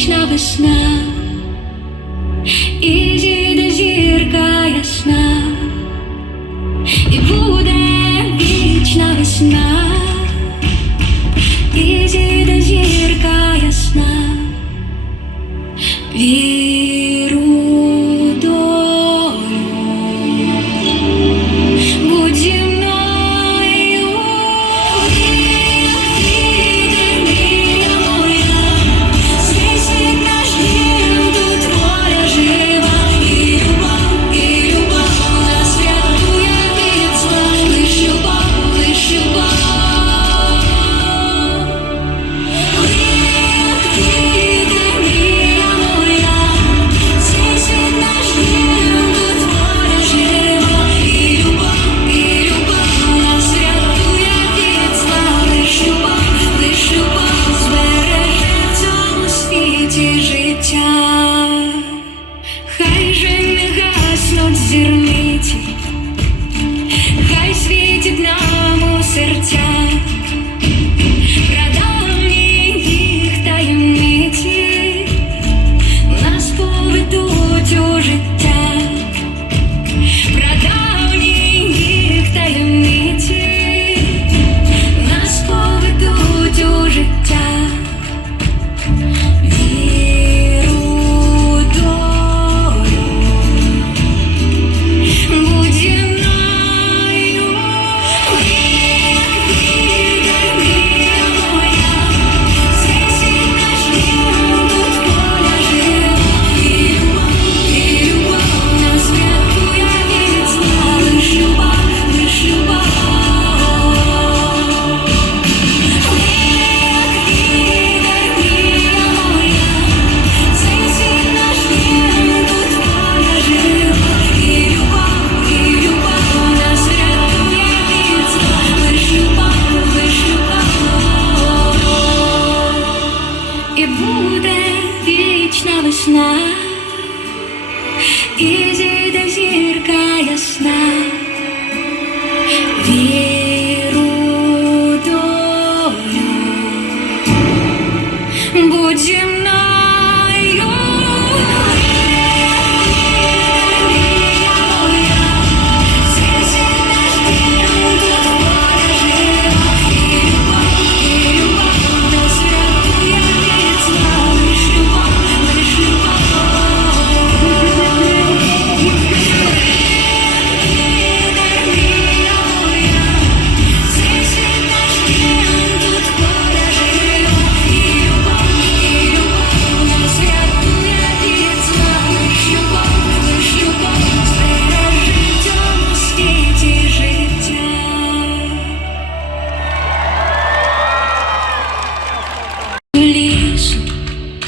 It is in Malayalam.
Ślady snem Easy this year, guys.